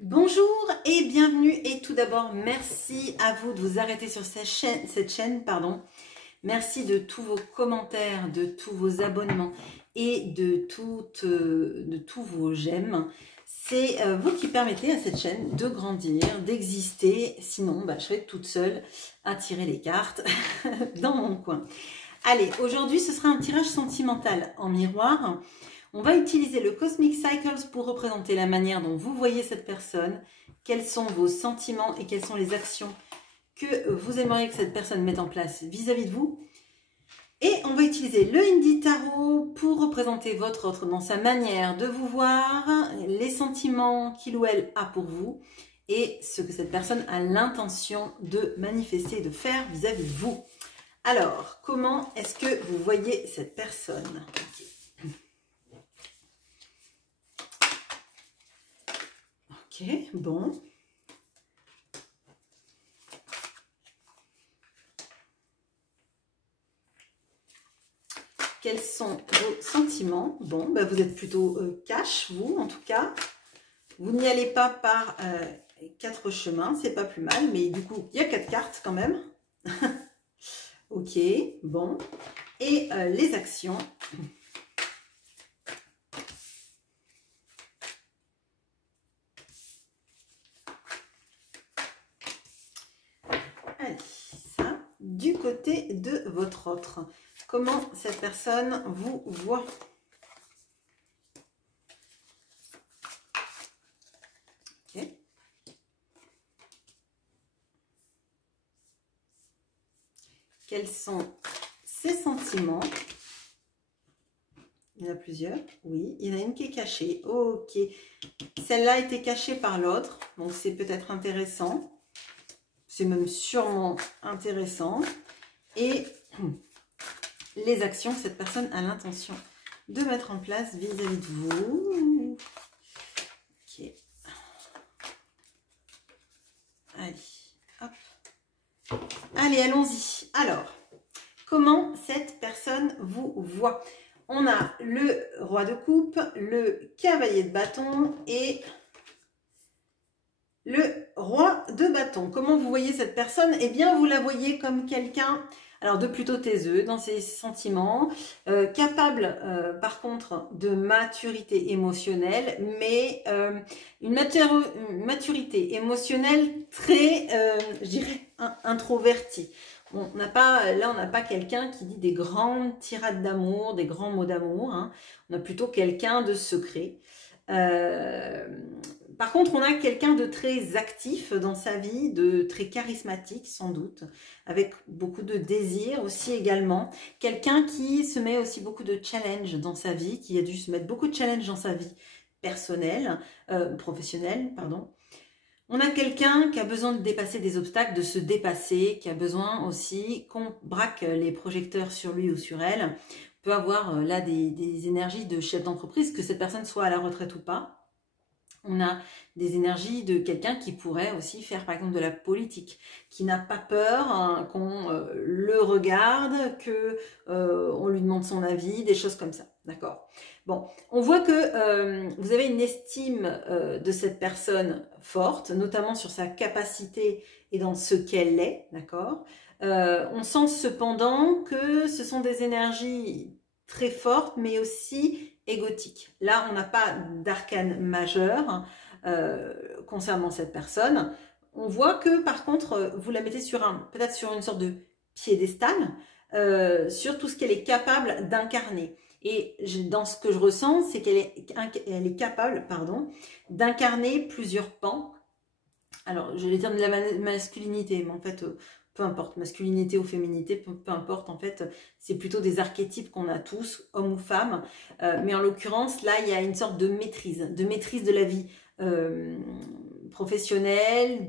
Bonjour et bienvenue, et tout d'abord merci à vous de vous arrêter sur cette chaîne. Merci de tous vos commentaires, de tous vos abonnements et de tous vos j'aime. C'est vous qui permettez à cette chaîne de grandir, d'exister. Sinon, je serais toute seule à tirer les cartes dans mon coin. Allez, aujourd'hui ce sera un tirage sentimental en miroir. On va utiliser le Cosmic Cycles pour représenter la manière dont vous voyez cette personne, quels sont vos sentiments et quelles sont les actions que vous aimeriez que cette personne mette en place vis-à-vis de vous. Et on va utiliser le Indie Tarot pour représenter votre autre dans sa manière de vous voir, les sentiments qu'il ou elle a pour vous et ce que cette personne a l'intention de manifester, de faire vis-à-vis de vous. Alors, comment est-ce que vous voyez cette personne? Ok, bon. Quels sont vos sentiments? Bon, vous êtes plutôt cash, vous, en tout cas. Vous n'y allez pas par 4 chemins, c'est pas plus mal, mais du coup, il y a 4 cartes quand même. Ok, bon. Et les actions. Allez, ça, du côté de votre autre. Comment cette personne vous voit? Ok. Quels sont ses sentiments? Il y en a plusieurs. Oui, il y en a une qui est cachée. Ok. Celle-là a été cachée par l'autre. Donc, c'est peut-être intéressant. C'est même sûrement intéressant. Et les actions que cette personne a l'intention de mettre en place vis-à-vis de vous. Ok. Allez, hop. Allez, allons-y. Alors, comment cette personne vous voit? On a le roi de coupe, le cavalier de bâton et le roi de bâton. Comment vous voyez cette personne? Eh bien, vous la voyez comme quelqu'un, alors de plutôt taiseux dans ses sentiments, capable par contre de maturité émotionnelle, mais une maturité émotionnelle très, je dirais, introvertie. On n'a pas, là, on n'a pas quelqu'un qui dit des grandes tirades d'amour, des grands mots d'amour. Hein. On a plutôt quelqu'un de secret. Par contre, on a quelqu'un de très actif dans sa vie, de très charismatique sans doute, avec beaucoup de désir aussi également. Quelqu'un qui se met aussi beaucoup de challenge dans sa vie, qui a dû se mettre beaucoup de challenge dans sa vie personnelle, professionnelle, pardon. On a quelqu'un qui a besoin de dépasser des obstacles, de se dépasser, qui a besoin aussi qu'on braque les projecteurs sur lui ou sur elle. On peut avoir là des énergies de chef d'entreprise, que cette personne soit à la retraite ou pas. On a des énergies de quelqu'un qui pourrait aussi faire par exemple de la politique, qui n'a pas peur hein, qu'on le regarde, qu'on lui demande son avis, des choses comme ça. D'accord. Bon, on voit que vous avez une estime de cette personne forte, notamment sur sa capacité et dans ce qu'elle est, d'accord. On sent cependant que ce sont des énergies très fortes, mais aussi égotiques. Là, on n'a pas d'arcane majeur concernant cette personne. On voit que par contre, vous la mettez sur peut-être sur une sorte de piédestal, sur tout ce qu'elle est capable d'incarner. Et dans ce que je ressens, c'est qu'elle est capable, pardon, d'incarner plusieurs pans. Alors, je vais dire de la masculinité, mais en fait, peu importe, masculinité ou féminité, peu importe, en fait, c'est plutôt des archétypes qu'on a tous, hommes ou femmes. Mais en l'occurrence, là, il y a une sorte de maîtrise de la vie professionnelle,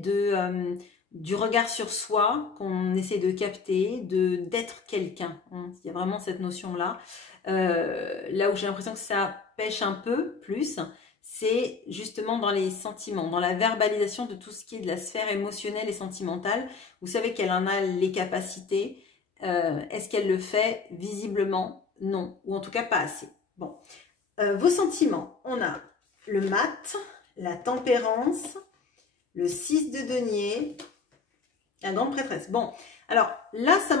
du regard sur soi qu'on essaie de capter, d'être quelqu'un. Hein. Il y a vraiment cette notion-là. Là où j'ai l'impression que ça pêche un peu plus, c'est justement dans les sentiments, dans la verbalisation de tout ce qui est de la sphère émotionnelle et sentimentale. Vous savez qu'elle en a les capacités. Est-ce qu'elle le fait? Visiblement, non. Ou en tout cas, pas assez. Bon. Vos sentiments, on a le mat, la tempérance, le 6 de denier, la grande prêtresse. Bon, alors là, ça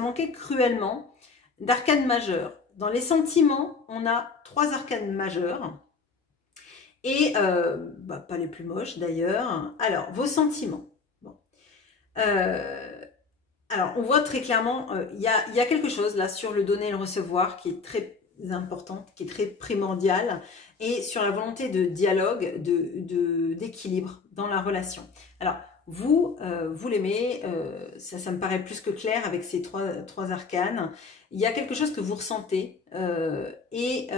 manquait cruellement d'arcanes majeures. Dans les sentiments, on a 3 arcanes majeures. Et, pas les plus moches d'ailleurs. Alors, vos sentiments. Bon. Alors, on voit très clairement, il y a quelque chose là sur le donner et le recevoir qui est très important, qui est très primordial, et sur la volonté de dialogue, d'équilibre dans la relation. Alors, vous l'aimez, ça me paraît plus que clair avec ces trois arcanes. Il y a quelque chose que vous ressentez, et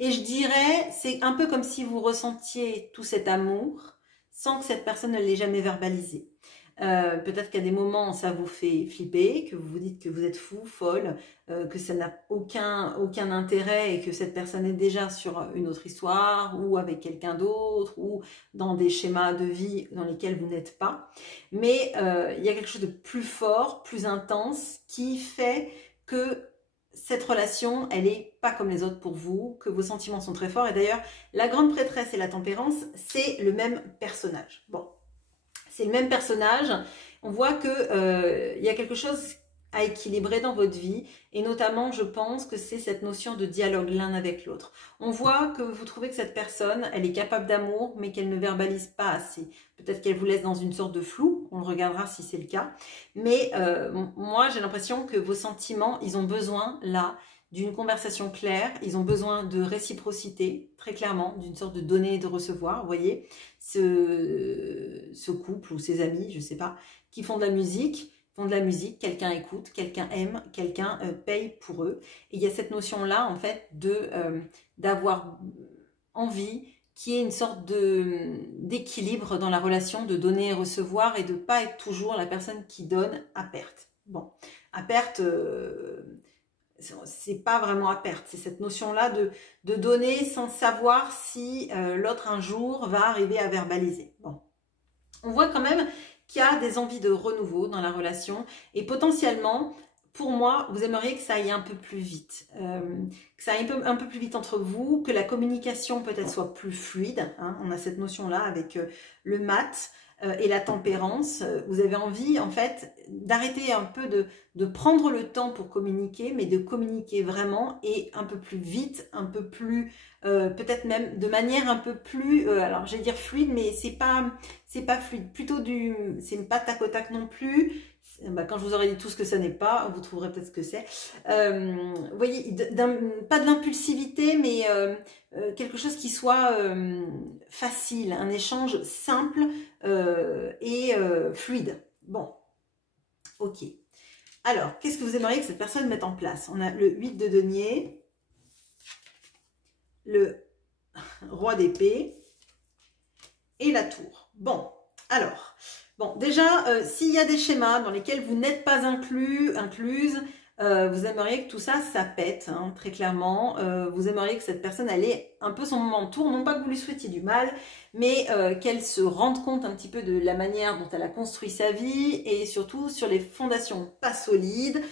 je dirais, c'est un peu comme si vous ressentiez tout cet amour sans que cette personne ne l'ait jamais verbalisé. Peut-être qu'à des moments ça vous fait flipper, que vous vous dites que vous êtes fou, folle, que ça n'a aucun intérêt et que cette personne est déjà sur une autre histoire ou avec quelqu'un d'autre ou dans des schémas de vie dans lesquels vous n'êtes pas. Mais il y a quelque chose de plus fort, plus intense qui fait que cette relation, elle n'est pas comme les autres pour vous, que vos sentiments sont très forts. Et d'ailleurs, la grande prêtresse et la tempérance, c'est le même personnage. Bon. C'est le même personnage. On voit que y a quelque chose à équilibrer dans votre vie. Et notamment, je pense que c'est cette notion de dialogue l'un avec l'autre. On voit que vous trouvez que cette personne, elle est capable d'amour, mais qu'elle ne verbalise pas assez. Peut-être qu'elle vous laisse dans une sorte de flou. On le regardera si c'est le cas. Mais moi, j'ai l'impression que vos sentiments, ils ont besoin, là, d'une conversation claire, ils ont besoin de réciprocité, très clairement, d'une sorte de donner et de recevoir. Vous voyez, ce couple ou ses amis, je ne sais pas, qui font de la musique, quelqu'un écoute, quelqu'un aime, quelqu'un paye pour eux. Et il y a cette notion-là, en fait, d'avoir envie qu'il y ait une sorte d'équilibre dans la relation, de donner et recevoir, et de ne pas être toujours la personne qui donne à perte. Bon, à perte... c'est pas vraiment à perte, c'est cette notion-là de donner sans savoir si l'autre un jour va arriver à verbaliser. Bon. On voit quand même qu'il y a des envies de renouveau dans la relation et potentiellement, pour moi, vous aimeriez que ça aille un peu plus vite, que ça aille un peu plus vite entre vous, que la communication peut-être soit plus fluide, hein. On a cette notion-là avec le mat, et la tempérance. Vous avez envie en fait d'arrêter un peu de prendre le temps pour communiquer, mais de communiquer vraiment et un peu plus vite, un peu plus peut-être même de manière un peu plus alors j'allais dire fluide, mais c'est pas fluide, plutôt c'est pas tac au tac non plus. Quand je vous aurai dit tout ce que ça n'est pas, vous trouverez peut-être ce que c'est. Vous voyez, pas de l'impulsivité, mais quelque chose qui soit facile, un échange simple et fluide. Bon, ok. Alors, qu'est-ce que vous aimeriez que cette personne mette en place? On a le 8 de denier, le roi d'épée et la tour. Bon, alors... Bon, déjà, s'il y a des schémas dans lesquels vous n'êtes pas incluse, vous aimeriez que tout ça, ça pète, hein, très clairement. Vous aimeriez que cette personne, elle ait un peu son moment de tour. Non pas que vous lui souhaitiez du mal, mais qu'elle se rende compte un petit peu de la manière dont elle a construit sa vie et surtout sur les fondations pas solides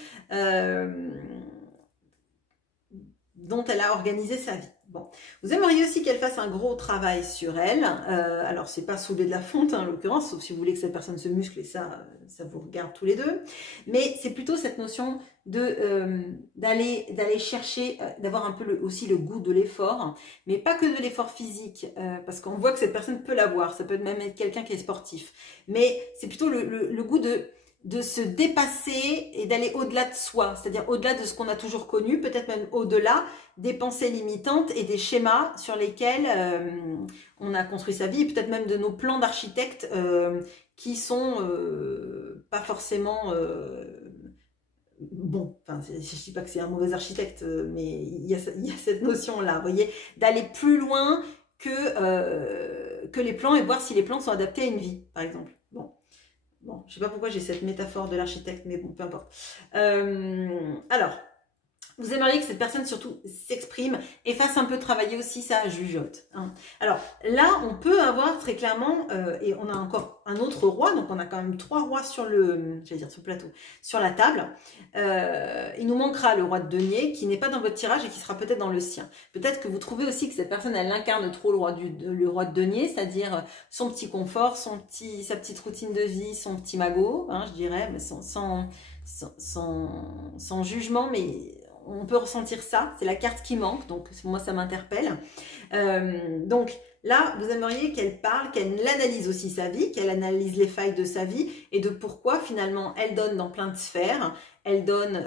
dont elle a organisé sa vie. Bon, vous aimeriez aussi qu'elle fasse un gros travail sur elle. Alors, c'est pas soulever de la fonte, hein, en l'occurrence, sauf si vous voulez que cette personne se muscle, et ça vous regarde tous les deux. Mais c'est plutôt cette notion d'aller chercher, d'avoir un peu aussi le goût de l'effort, mais pas que de l'effort physique, parce qu'on voit que cette personne peut l'avoir. Ça peut même être quelqu'un qui est sportif. Mais c'est plutôt le goût de se dépasser et d'aller au-delà de soi, c'est-à-dire au-delà de ce qu'on a toujours connu, peut-être même au-delà des pensées limitantes et des schémas sur lesquels on a construit sa vie, et peut-être même de nos plans d'architecte qui sont pas forcément bons. Enfin, je ne dis pas que c'est un mauvais architecte, mais il y a cette notion-là, vous voyez, d'aller plus loin que les plans et voir si les plans sont adaptés à une vie, par exemple. Bon, je ne sais pas pourquoi j'ai cette métaphore de l'architecte, mais bon, peu importe. Alors, vous aimeriez que cette personne surtout s'exprime et fasse un peu travailler aussi sa jugeote. Hein. Alors là, on peut avoir très clairement, et on a encore un autre roi, donc on a quand même 3 rois sur le, j'allais dire sur le plateau, sur la table. Il nous manquera le roi de denier qui n'est pas dans votre tirage et qui sera peut-être dans le sien. Peut-être que vous trouvez aussi que cette personne, elle incarne trop le roi de denier, c'est-à-dire son petit confort, sa petite routine de vie, son petit magot, hein, je dirais, mais sans jugement, mais on peut ressentir ça, c'est la carte qui manque, donc moi ça m'interpelle. Donc là, vous aimeriez qu'elle parle, qu'elle analyse aussi sa vie, qu'elle analyse les failles de sa vie et de pourquoi finalement elle donne dans plein de sphères, elle donne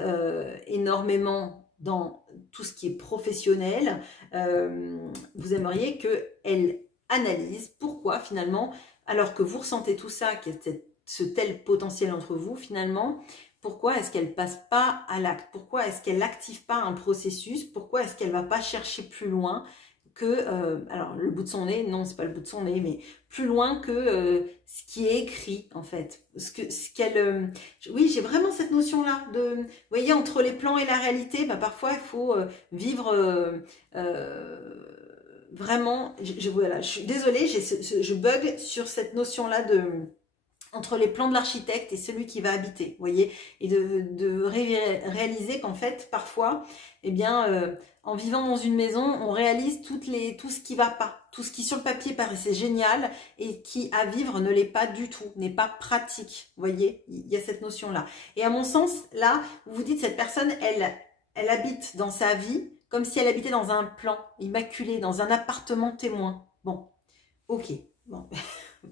énormément dans tout ce qui est professionnel. Vous aimeriez qu'elle analyse pourquoi finalement, alors que vous ressentez tout ça, qu'il y a ce tel potentiel entre vous finalement, pourquoi est-ce qu'elle ne passe pas à l'acte? Pourquoi est-ce qu'elle n'active pas un processus? Pourquoi est-ce qu'elle ne va pas chercher plus loin que, alors le bout de son nez, non, c'est pas le bout de son nez, mais plus loin que ce qui est écrit en fait. Oui, j'ai vraiment cette notion-là de, vous voyez, entre les plans et la réalité, bah, parfois il faut vivre vraiment. Voilà, je suis désolée, je bug sur cette notion-là de entre les plans de l'architecte et celui qui va habiter, vous voyez, et de réaliser qu'en fait, parfois, eh bien, en vivant dans une maison, on réalise tout ce qui va pas, tout ce qui sur le papier paraissait génial et qui à vivre ne l'est pas du tout, n'est pas pratique, vous voyez, il y a cette notion-là. Et à mon sens, là, vous vous dites, cette personne, elle habite dans sa vie comme si elle habitait dans un plan immaculé, dans un appartement témoin. Bon, ok, bon...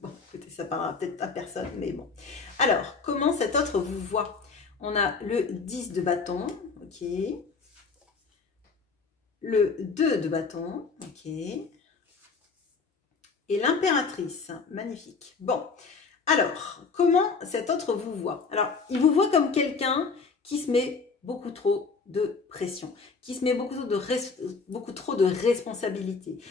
Bon, écoutez, ça parlera peut-être à personne, mais bon. Alors, comment cet autre vous voit? On a le 10 de bâton, ok. Le 2 de bâton, ok. Et l'impératrice, magnifique. Bon, alors, comment cet autre vous voit? Alors, il vous voit comme quelqu'un qui se met beaucoup trop de pression, qui se met beaucoup trop de responsabilités,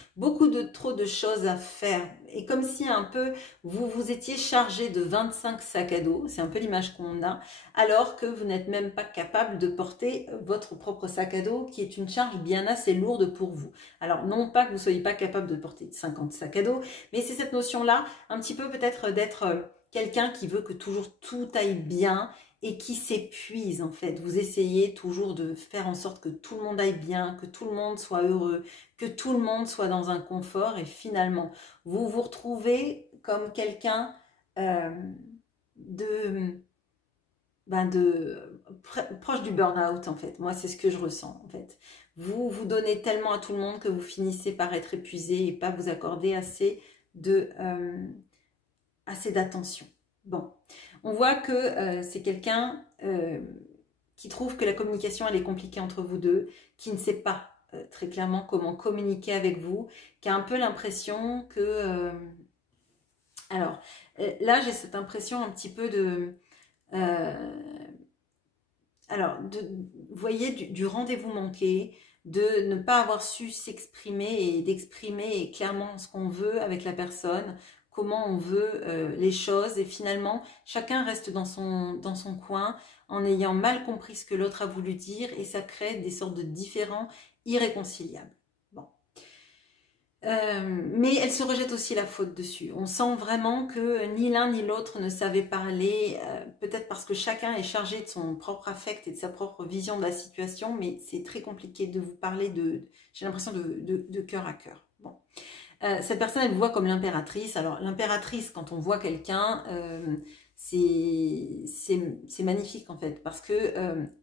trop de choses à faire. Et comme si un peu vous vous étiez chargé de 25 sacs à dos, c'est un peu l'image qu'on a, alors que vous n'êtes même pas capable de porter votre propre sac à dos, qui est une charge bien assez lourde pour vous. Alors non pas que vous ne soyez pas capable de porter 50 sacs à dos, mais c'est cette notion-là, un petit peu peut-être d'être quelqu'un qui veut que toujours tout aille bien, et qui s'épuise en fait. Vous essayez toujours de faire en sorte que tout le monde aille bien, que tout le monde soit heureux, que tout le monde soit dans un confort et finalement, vous vous retrouvez comme quelqu'un proche du burn-out en fait. Moi, c'est ce que je ressens en fait. Vous vous donnez tellement à tout le monde que vous finissez par être épuisé et pas vous accorder assez d'attention. Bon, on voit que c'est quelqu'un qui trouve que la communication elle est compliquée entre vous deux, qui ne sait pas très clairement comment communiquer avec vous, qui a un peu l'impression que... alors, là j'ai cette impression un petit peu de... vous voyez, du rendez-vous manqué, de ne pas avoir su s'exprimer et d'exprimer clairement ce qu'on veut avec la personne, comment on veut les choses et finalement chacun reste dans son coin en ayant mal compris ce que l'autre a voulu dire et ça crée des sortes de différends irréconciliables. Bon. Mais elle se rejette aussi la faute dessus. On sent vraiment que ni l'un ni l'autre ne savait parler, peut-être parce que chacun est chargé de son propre affect et de sa propre vision de la situation, mais c'est très compliqué de vous parler j'ai l'impression de cœur à cœur. Bon. Cette personne, elle vous voit comme l'impératrice. Alors, l'impératrice, quand on voit quelqu'un, c'est magnifique en fait, parce que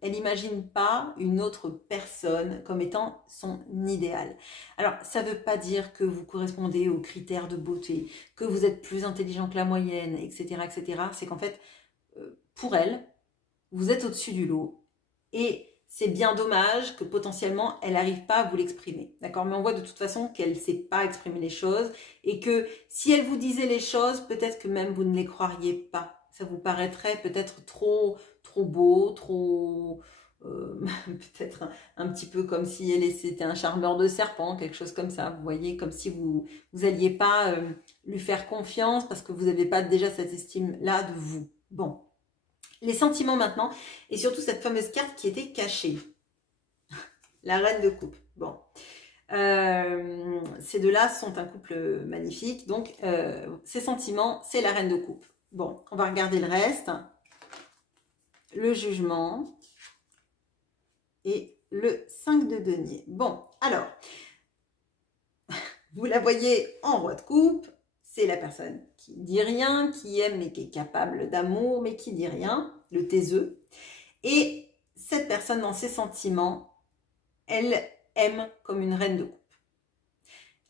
elle n'imagine pas une autre personne comme étant son idéal. Alors, ça ne veut pas dire que vous correspondez aux critères de beauté, que vous êtes plus intelligent que la moyenne, etc., etc. C'est qu'en fait, pour elle, vous êtes au-dessus du lot et c'est bien dommage que potentiellement elle n'arrive pas à vous l'exprimer, d'accord? Mais on voit de toute façon qu'elle ne sait pas exprimer les choses et que si elle vous disait les choses, peut-être que même vous ne les croiriez pas. Ça vous paraîtrait peut-être trop beau, trop... peut-être un petit peu comme si c'était un charmeur de serpent, quelque chose comme ça. Vous voyez, comme si vous n'alliez pas lui faire confiance parce que vous n'avez pas déjà cette estime-là de vous. Bon. Les sentiments maintenant, et surtout cette fameuse carte qui était cachée. la reine de coupe. Bon. Ces deux-là sont un couple magnifique. Donc, ses sentiments, c'est la reine de coupe. Bon, on va regarder le reste. Le jugement et le 5 de denier. Bon, alors, vous la voyez en roi de coupe. C'est la personne qui dit rien, qui aime mais qui est capable d'amour, mais qui dit rien, le taiseux. Et cette personne, dans ses sentiments, elle aime comme une reine de coupe.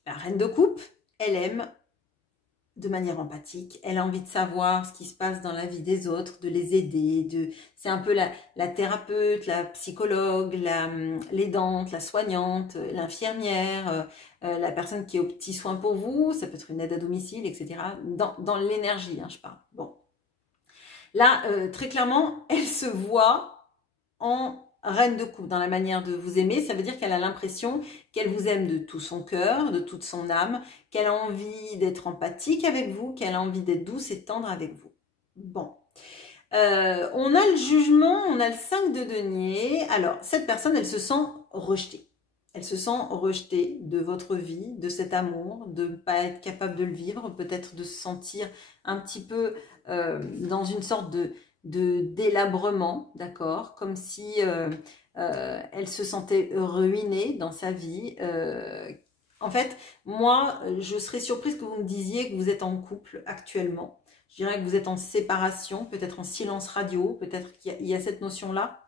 La reine de coupe, elle aime de manière empathique, elle a envie de savoir ce qui se passe dans la vie des autres, de les aider, c'est un peu la thérapeute, la psychologue, l'aidante, la soignante, l'infirmière, la personne qui est aux petits soins pour vous, ça peut être une aide à domicile, etc. Dans l'énergie, hein, je parle. Bon. Là, très clairement, elle se voit en reine de coupe, dans la manière de vous aimer. Ça veut dire qu'elle a l'impression qu'elle vous aime de tout son cœur, de toute son âme, qu'elle a envie d'être empathique avec vous, qu'elle a envie d'être douce et tendre avec vous. Bon. On a le jugement, on a le 5 de denier. Alors, cette personne, elle se sent rejetée. Elle se sent rejetée de votre vie, de cet amour, de ne pas être capable de le vivre, peut-être de se sentir un petit peu dans une sorte de délabrement, d'accord, comme si elle se sentait ruinée dans sa vie. En fait, moi, je serais surprise que vous me disiez que vous êtes en couple actuellement. Je dirais que vous êtes en séparation, peut-être en silence radio, peut-être qu'il y a cette notion-là.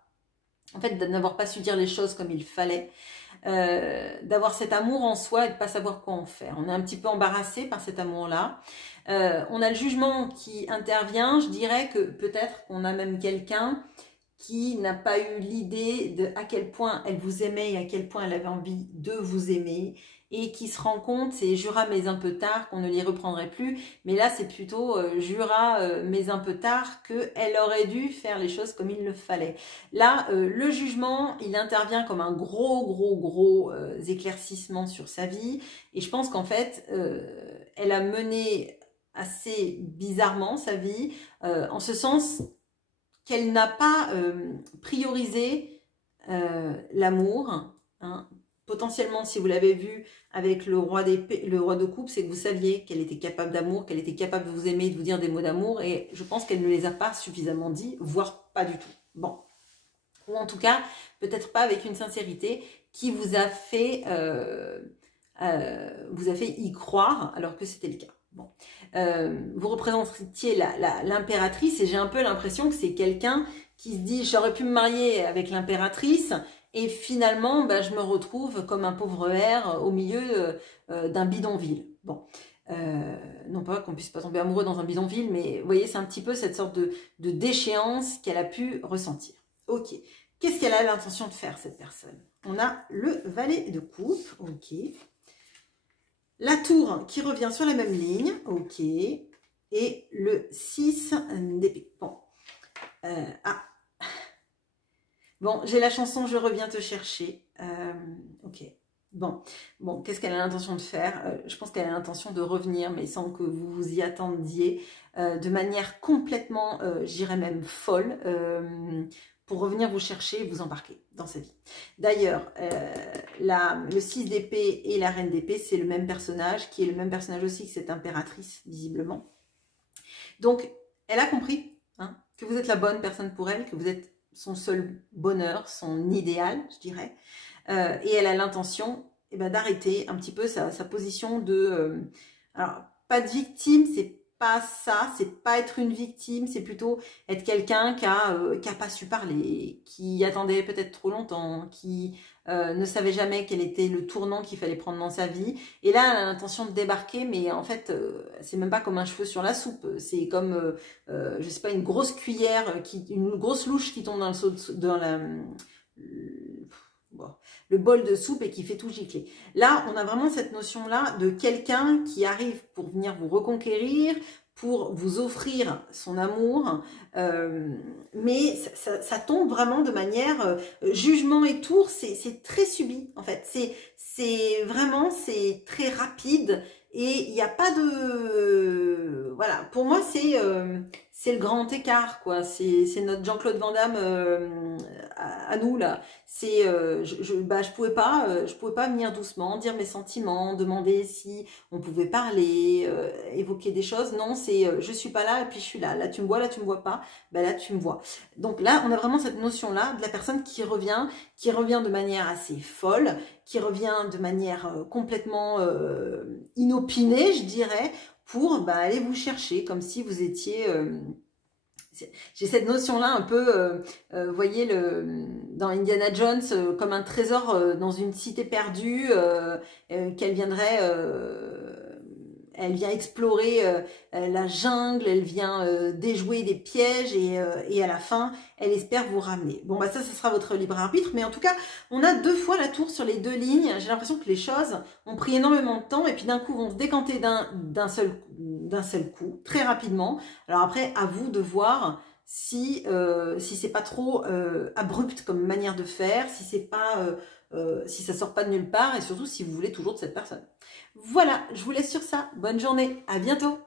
En fait, de n'avoir pas su dire les choses comme il fallait. D'avoir cet amour en soi et de ne pas savoir quoi en faire. On est un petit peu embarrassé par cet amour-là. On a le jugement qui intervient. Je dirais que peut-être qu'on a même quelqu'un qui n'a pas eu l'idée de à quel point elle vous aimait et à quel point elle avait envie de vous aimer et qui se rend compte, c'est jura mais un peu tard, qu'on ne l'y reprendrait plus, mais là c'est plutôt jura mais un peu tard qu'elle aurait dû faire les choses comme il le fallait. Là, le jugement, il intervient comme un gros éclaircissement sur sa vie et je pense qu'en fait, elle a mené assez bizarrement sa vie, en ce sens qu'elle n'a pas priorisé l'amour, hein. Potentiellement, si vous l'avez vu avec le roi de coupe, c'est que vous saviez qu'elle était capable d'amour, qu'elle était capable de vous aimer, de vous dire des mots d'amour, et je pense qu'elle ne les a pas suffisamment dit, voire pas du tout. Bon, ou en tout cas, peut-être pas avec une sincérité qui vous a fait y croire, alors que c'était le cas. Bon. Vous représentiez l'impératrice, et j'ai un peu l'impression que c'est quelqu'un qui se dit « j'aurais pu me marier avec l'impératrice », et finalement, bah, je me retrouve comme un pauvre hère au milieu d'un bidonville. Bon, non pas qu'on puisse pas tomber amoureux dans un bidonville, mais vous voyez, c'est un petit peu cette sorte de déchéance qu'elle a pu ressentir. Ok, qu'est-ce qu'elle a l'intention de faire, cette personne? On a le valet de coupe, ok. La tour qui revient sur la même ligne, ok. Et le 6 d'épée. Bon, bon, j'ai la chanson « Je reviens te chercher ». Ok. Bon, qu'est-ce qu'elle a l'intention de faire? Je pense qu'elle a l'intention de revenir, mais sans que vous vous y attendiez, de manière complètement, j'irais même folle, pour revenir vous chercher et vous embarquer dans sa vie. D'ailleurs, le 6 d'épée et la reine d'épée, c'est le même personnage, qui est le même personnage aussi que cette impératrice, visiblement. Donc, elle a compris hein, que vous êtes la bonne personne pour elle, que vous êtes son seul bonheur, son idéal, je dirais. Et elle a l'intention d'arrêter un petit peu sa position de... alors, pas de victime, c'est pas ça, c'est pas être une victime, c'est plutôt être quelqu'un qui a pas su parler, qui attendait peut-être trop longtemps, qui ne savait jamais quel était le tournant qu'il fallait prendre dans sa vie. Et là, elle a l'intention de débarquer, mais en fait, c'est même pas comme un cheveu sur la soupe. C'est comme, je sais pas, une grosse cuillère, une grosse louche qui tombe dans le bol de soupe et qui fait tout gicler. Là, on a vraiment cette notion-là de quelqu'un qui arrive pour venir vous reconquérir, pour vous offrir son amour, mais ça tombe vraiment de manière jugement et tour, c'est très subi en fait, c'est très rapide et il n'y a pas de voilà, pour moi, c'est le grand écart, quoi. C'est notre Jean-Claude Van Damme à nous, là. C'est, bah, je pouvais pas venir doucement, dire mes sentiments, demander si on pouvait parler, évoquer des choses. Non, c'est, je suis pas là et puis je suis là. Là, tu me vois, là, tu me vois pas. Bah, là, tu me vois. Donc là, on a vraiment cette notion-là de la personne qui revient de manière assez folle, qui revient de manière complètement inopinée, je dirais, pour bah, aller vous chercher, comme si vous étiez... j'ai cette notion-là un peu, vous voyez, dans Indiana Jones, comme un trésor dans une cité perdue, qu'elle viendrait... elle vient explorer la jungle, elle vient déjouer des pièges et à la fin, elle espère vous ramener. Bon, bah ça sera votre libre arbitre, mais en tout cas, on a 2 fois la tour sur les 2 lignes. J'ai l'impression que les choses ont pris énormément de temps et puis d'un coup vont se décanter d'un seul coup, très rapidement. Alors après, à vous de voir si c'est pas trop abrupt comme manière de faire, si c'est pas si ça sort pas de nulle part et surtout si vous voulez toujours de cette personne. Voilà, je vous laisse sur ça. Bonne journée, à bientôt.